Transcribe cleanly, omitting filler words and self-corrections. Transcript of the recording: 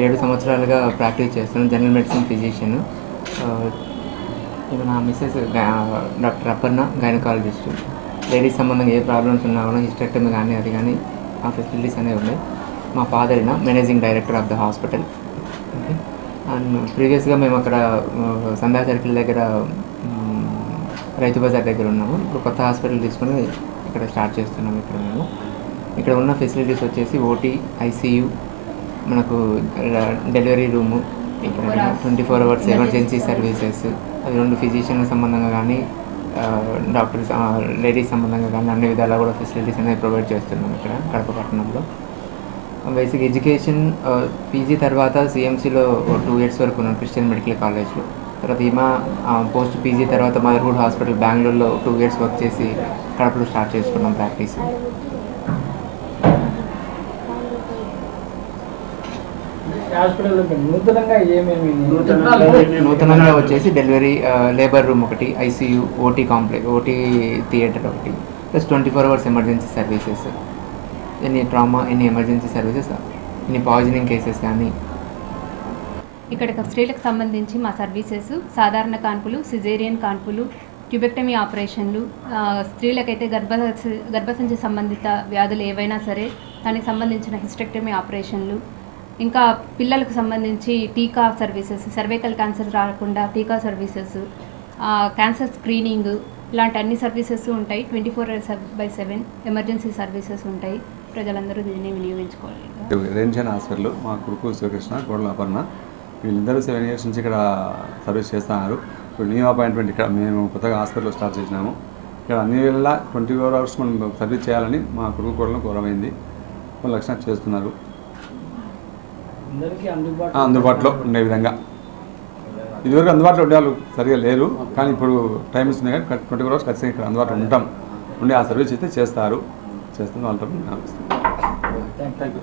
7 సంవత్సరాలుగా ప్రాక్టీస్ చేస్తున్నాను. General medicine physician. ఇవి నా Mrs doctor Aparna, gynaecologist. Ladies సంబంధంగా ఏ ప్రాబ్లమ్స్ ఉన్నా కూడా హిస్టెక్టమీ కానీ అది కానీ ఆ ఫెసిలిటీస్ అనేవి ఉన్నాయి. మా father managing director of the hospital. Okay. And ప్రీవియస్గా మేము అక్కడ సందా సర్కిల్ దగ్గర రైతు బజార్ దగ్గర ఉన్నాము. ఇప్పుడు కొత్త హాస్పిటల్ తీసుకొని ఇక్కడ స్టార్ట్ చేస్తున్నాము. ఇక్కడ ఉన్న ఫెసిలిటీస్ వచ్చేసి ఓటీ, ఐసీయూ, మనకు డెలివరీ రూము, ఇక్కడ 24 hours ఎమర్జెన్సీ సర్వీసెస్, అది 2 ఫిజిషియన్ సంబంధంగా కానీ డాక్టర్స్ లేడీస్ సంబంధంగా కానీ అన్ని విధాలా కూడా ఫెసిలిటీస్ అనేవి ప్రొవైడ్ చేస్తున్నాం ఇక్కడ కడప పట్టణంలో. బేసిక్ ఎడ్యుకేషన్ పీజీ తర్వాత సిఎంసీలో 2 years వరకు ఉన్నాను క్రిస్టియన్ మెడికల్ కాలేజ్లో. తర్వాత ఈమా పోస్ట్ పీజీ తర్వాత మదర్హుడ్ హాస్పిటల్ బెంగళూరులో 2 years వర్క్ చేసి కడపలో స్టార్ట్ చేసుకున్నాం ప్రాక్టీస్. నూతనంగా వచ్చేసి డెలివరీ లేబర్ రూమ్ ఒకటి, ఐసీయూ, ఓటీ ఓటీ థియేటర్ ఒకటి, plus 24 hours emergency services, any trauma, any emergency services, any poisoning cases కానీ. ఇక్కడ స్త్రీలకు సంబంధించి మా సర్వీసెస్ సాధారణ కాన్పులు, సిజేరియన్ కాన్పులు, ట్యూబెక్టమీ ఆపరేషన్లు, స్త్రీలకైతే గర్భసంచి సంబంధిత వ్యాధులు ఏవైనా సరే దానికి సంబంధించిన హిస్టెక్టమీ ఆపరేషన్లు, ఇంకా పిల్లలకు సంబంధించి టీకా సర్వీసెస్, సర్వైకల్ క్యాన్సర్ రాకుండా టీకా సర్వీసెస్, క్యాన్సర్ స్క్రీనింగ్, ఇలాంటి అన్ని సర్వీసెస్ ఉంటాయి. 24/7 ఎమర్జెన్సీ సర్వీసెస్ ఉంటాయి. ప్రజలందరూ దీన్ని వినియోగించుకోవాలి. రేంజన్ హాస్పిటల్ మా కొడుకు శివకృష్ణ, కోడల అపర్ణ, వీళ్ళిద్దరూ 7 years నుంచి ఇక్కడ సర్వీస్ చేస్తున్నారు. ఇప్పుడు న్యూ అపాయింట్మెంట్ ఇక్కడ మేము కొత్తగా హాస్పిటల్ స్టార్ట్ చేసినాము. ఇక్కడ అన్ని వేళ 24 hours మనం సర్వీస్ చేయాలని మా కొడుకు కోడలను కోరమైంది. కొన్ని లక్షణాలు చేస్తున్నారు అందుబాటులో ఉండే విధంగా. ఇదివరకు అందుబాటులో ఉండే వాళ్ళు సరిగా లేరు, కానీ ఇప్పుడు టైం ఇస్తుంది కానీ 24 hours ఖచ్చితంగా ఇక్కడ అందుబాటులో ఉంటాం ఉండి ఆ సర్వీస్ అయితే చేస్తారు వాళ్ళతో. Thank you.